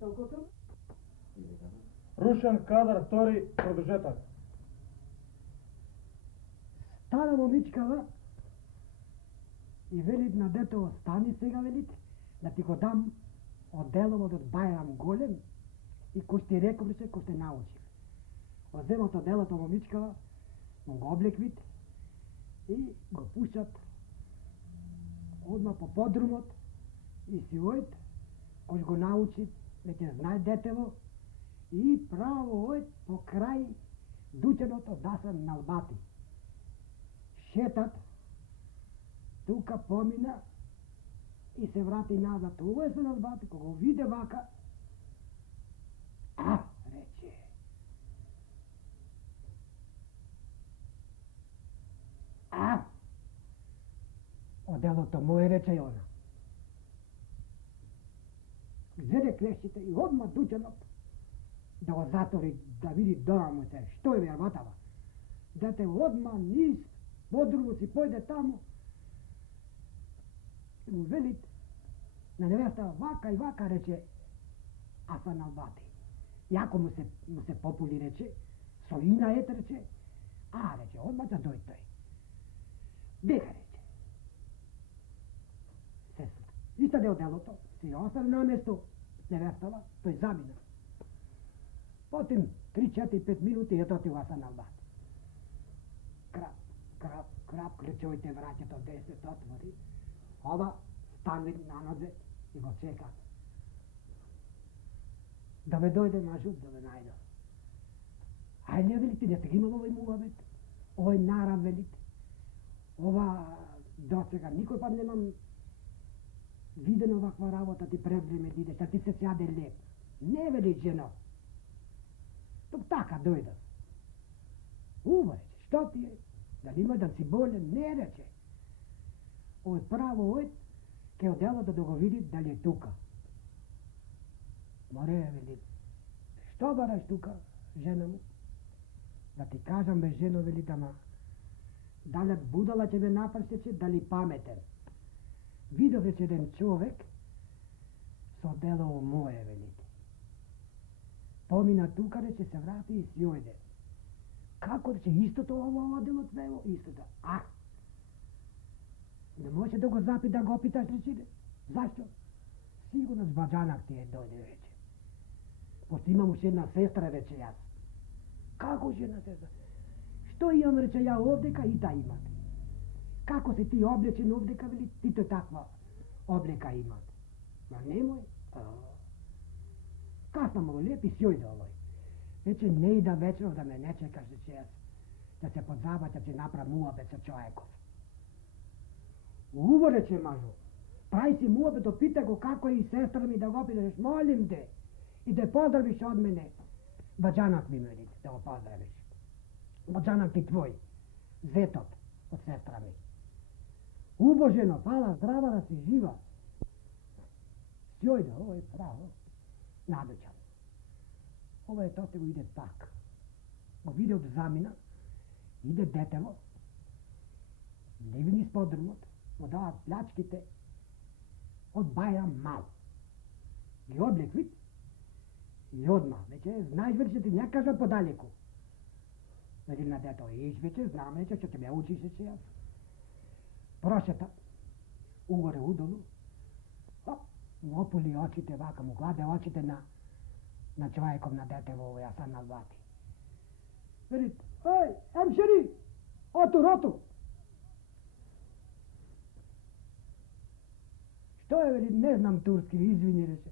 Толкото? Рушен кадар, втори продължетък. Стара момичкава и велит на дето остани сега, велит, да ти го дам отделовот от Байрам Голем и кој ти реков се, кој те научив. Оземат отделото момичкава, му го облеквит и го пушат одма по подрумот и си ојд, кој го научи, веќе знае детево, и право ојд по крај дуќеното Дасан Налбати. Шетат, тука помина и се врати назад. Ово е се Налбати, кога го виде вака, рече, оделото моje, рече она. Зеде клешите и одма дуќенот да го затори, да види дома му се, што е вербатава. Дете одма низ подрумот си појде таму и му велит на невеста вака и вака, рече Асан Налбати. Јако му се попули, рече, со ина ет, рече, рече, одма да дојде тој. Дека, рече. Сестра, истаде оделото, си остави на место невестава, тој замина. Потим 3-4-5 минути ето ти Асан Налбати. Крап, клечовите враќат од 10 отвори. Ова стане на нозе и го чека. Да ме дојде мажут, да ме најде. Ајде, велит, не сте ги имал овој муабет, овој нарав, велит. Ова до сега никој пат немам виден оваква работа, ти превреме да идеш, а ти се сјаде леп. Не, вели, жено. Тук така дојдав. Рече, што ти е? Дали има да си болен? Не, рече. Од право ојд, ке оделото да го види дали е тука. Море, вели, што бараш тука, жена му? Да ти кажам, бе, жено, вели, дали будала ќе ме напрсече, дали паметен. Видов рече еден човек со делово моје, вели. Помина тука, рече, се врати и си ојде. Како, рече, истото ова дело твево? Истото. Не може да го запи, да го питаш, рече, зашто? Сигурно збаджанак ти е дојде, рече. Пошто имам уште една сестра, рече јас. Како уште една сестра? Што имам, рече, ја овдека и та имате. Како се ти облечен овдека, вели, тито таква облека имате. Ма немој. Каснам го леп и си ојде овој. Рече, не и да вечеров да ме не чекаш, рече јас. Да се подзабавам, ќе направам муабет со човеков. Уво, рече мажу. Прај си муабет, опита го како и сестра ми да го питаш, молим те. И да поздравиш од мене. Баджанак ми, вели, да го поздравиш. Баджанак ти твој. Зетот од сестра ми. Убо, жено, фала, здрава да си жива. Си ојде, ово е право. Надоќан. Ова е тоте го иде пак. Го виде од замина, иде детево, леви низ подрумот, му дават плячките од Байрам Мал. Ги облеквит и одма, веќе знаеш, веќе ти не кажа подалеку. Вели на дето, иш веќе, знам веќе, што ќе ме учиш јас. Прошета, угоре удолу, му опули очите, вака му гладе очите на човеков, на детево, овој Асан Налбати. Вели, емшери, отур. Што е, вели, не знам турски, извини, рече.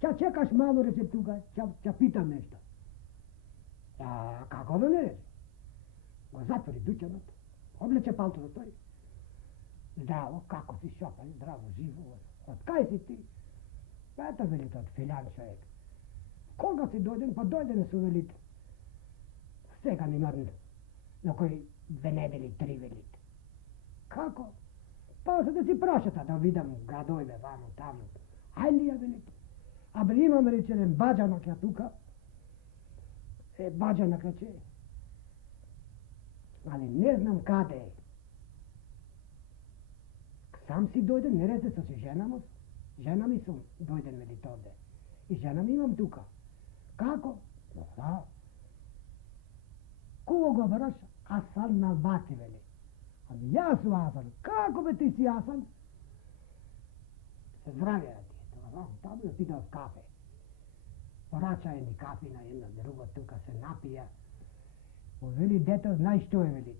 Ќе чекаш мало, рече, тука, ќе питам нешто. Како да не, рече? Го затвори дуќанот, облече палтото тој. Здраво, како си, шопа, здраво, живо, од кај си ти? Ето, вели, од филян човек. Кога си дојден? Па дојден су, вели, сега нема на кој 2 недели, 3, вели. Како? Па се да си прошата, да видам градојбе, вамо, таму. Ајли ја, вели. Абе имам, рече, еден баджанак ја тука. Баджанак, рече. Али не знам каде е. Сам си дојден, не рече со си жена ми сум дојден, вели, тоде. I žena mi imam tuka. Kako? Da. Ko govaraš? Asan na bati, veli. Ali ja su Asan. Kako bi ti si Asan? Se zdravija ti je. Tamo je pitao kafe. Vraćaj mi kafe na jedno drugo, tuka se napija. Veli, dete, znaš što je, veli.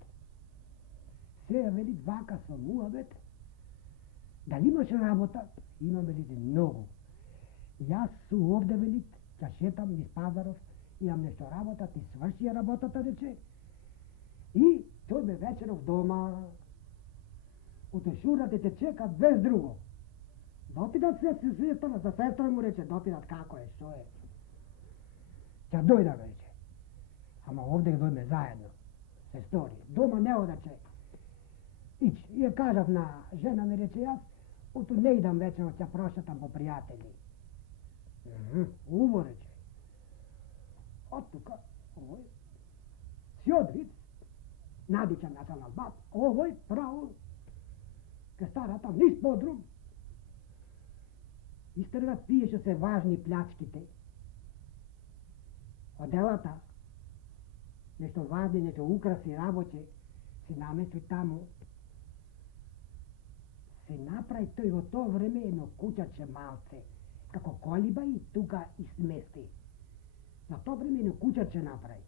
Sve je, veli, vaka sam uavet. Da li imaš rabota? Imam, veli, mnogo. Ja su ovdje, veli, ja šetam iz Pazarov, imam nešto rabota, ti svrši rabotata, reče. I to me večerov doma. Utešura te čeka bez drugo. Dopitat se za sestra mu reče, dopitat kako je, što je. Ja dojda ga reče. Ama ovdje dojme zajedno. Sestori. Doma ne odače. Ić. I kažav na žena mi reče, ja tu ne idam večer, ja prošetam po prijatelji. Uvo reče. Otuka, ovoj. Sjodric. Nadića nacional bab. Ovoj pravo. Ke stara tam niš podrum. Istorija piše se važni pljačkite. Odelata. Nešto važni, nešto ukrasi, raboće. Si nameću tamo. Si napravi to i u to vreme jedno kućače malce. Kako koliba i tuga i smesti. Na to vreme jedno kućače napravi.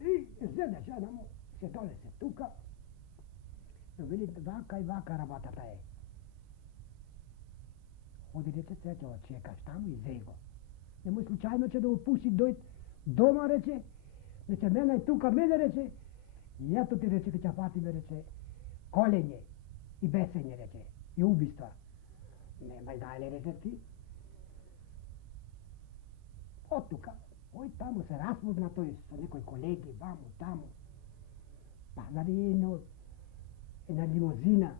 I zede žena mu se dole se tuka. No veli vaka i vaka rabotata je. Odi reče Cvećova, čekaš tamo i zego. Nemoj slučajno će da upuši dojt doma, reče. Neće mene i tuka mene, reče. I eto ti reče, kad će pati me, reče, koljenje i besenje, reče, i ubistva. Nemaj dalje, reče ti. Od tuka. Oj, tamo se raspozna to sa nekoj kolegi, vamo, tamo. Pa zari jedna limuzina.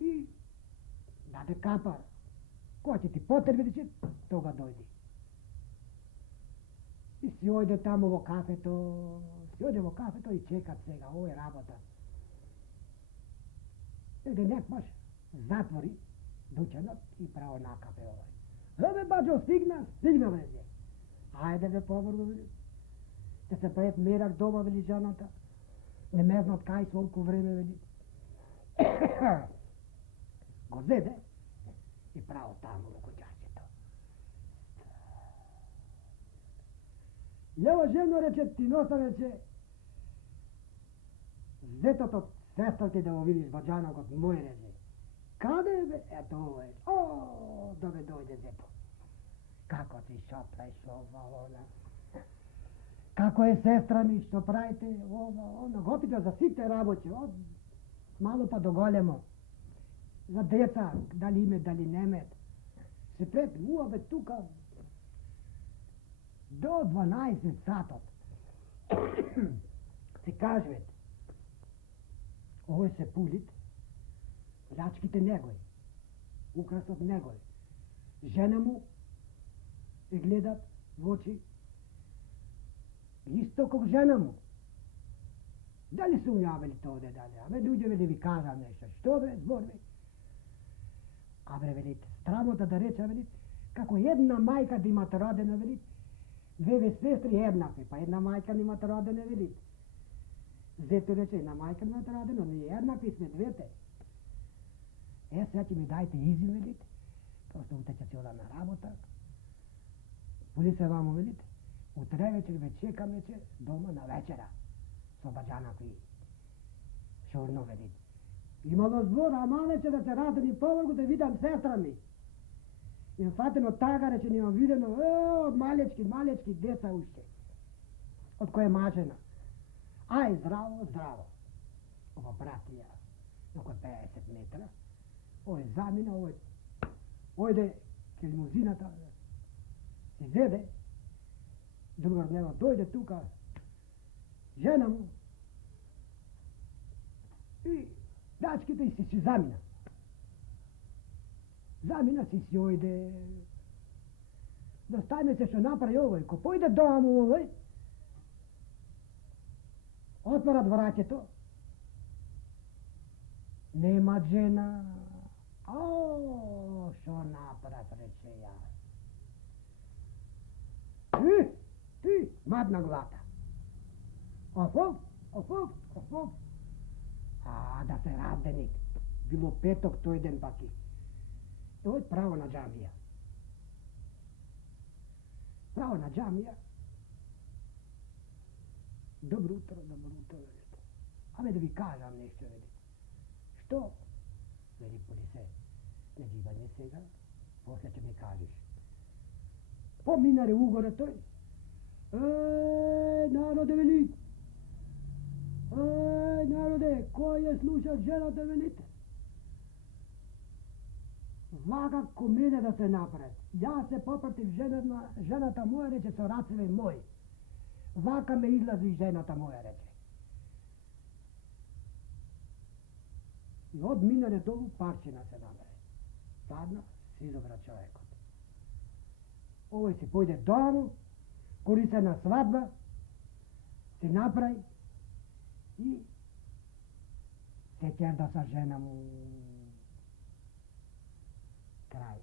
I dade kapar. Ko će ti potrebi, reče, toga dojdi. I si ojde tamo u kafeto, i čekat svega, ovo je rabota. Gdje nek baš zatvori dućanot i pravo nakape ovaj. Ove bađo stigna vreze. Ajde ve povrlo, veli. Će se pajet merak doma, veli žanata. Ne znat kaj svojko vreme, veli. Go zede i pravo tamo u kućače to. Evo ženo, reče, ti nosa, reče, zeto to sestrati da ovo vidiš bađanog od moje, reče. Kada je, be? Eto ovo je. O, dove dojde zeto. Kako ti šoplaj, šova, ona. Kako je sestra mi, što pravite, ona, gopite za site raboće, od malo pa do golemo. Za deca, da li ime, da li nemet. Se pred uobe tuka do 12 satov. Se kažvet, ovo je se pulit, pljačkite negoj, ukrasot negoj. Žena mu se gledat v oči, isto kog žena mu. Da li su unjavili to ovdje dalje? A ve ljudi veli vi kazam nešto, što bre, zbor ve? A bre velit, stramota da reče velit, kako jedna majka da imate rodene velit, dve sestri jednake, pa jedna majka da imate rodene velit. Zeto reče, jedna majka da imate rodene, oni jednaki sme dvete. Sad će mi dajte izim velit, prosto uteća cijela na rabotak. Policija vamo velit, u 3 večer već čekam večer doma na večera. Sobađana koji šurno velit. Imalo zbor, a maleće da se rade ni povrgu da vidim sestrami. I fateno taga reče, nimam videno, malječki deca ušće. Od koje je mažena. Aj, zdravo. Ovo pratija, oko 50 metara. Ovo je zamina, ovo je limuzinata. Izvede, drugar dneva dojde tuka, žena mu i dačkite i si zamina. Zamina si ojde, dostajme se što napravi ovoj, ko pojde doma mu ovoj, otvara dvoraće to, nema žena, što napravi. Še ja. Ти, мадна глата. Оф. А, да се разденик. Било петок тој ден паки. Тој право на џамија. Право на џамија. Добро утро, велите. Абе да ви кажам нешто, велите. Што? Вели полисе, не дивање сега, после ќе ми кажеш. Поминаре угоре тој. Народе, вели. Народе, кој ја слуша жената, велите? Вака ко мене да се направи. Јас се попратив жената моја, рече, со рацеве мои. Вака ме излази жената моја, рече. И од минаре долу парчина се направи. Садна, си изобра човекот. Овој си појде дому, користе на свадба, си направи и се керда са жена му. Крај.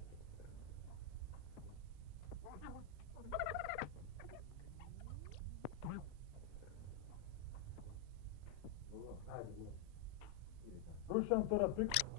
Рушан втора пик.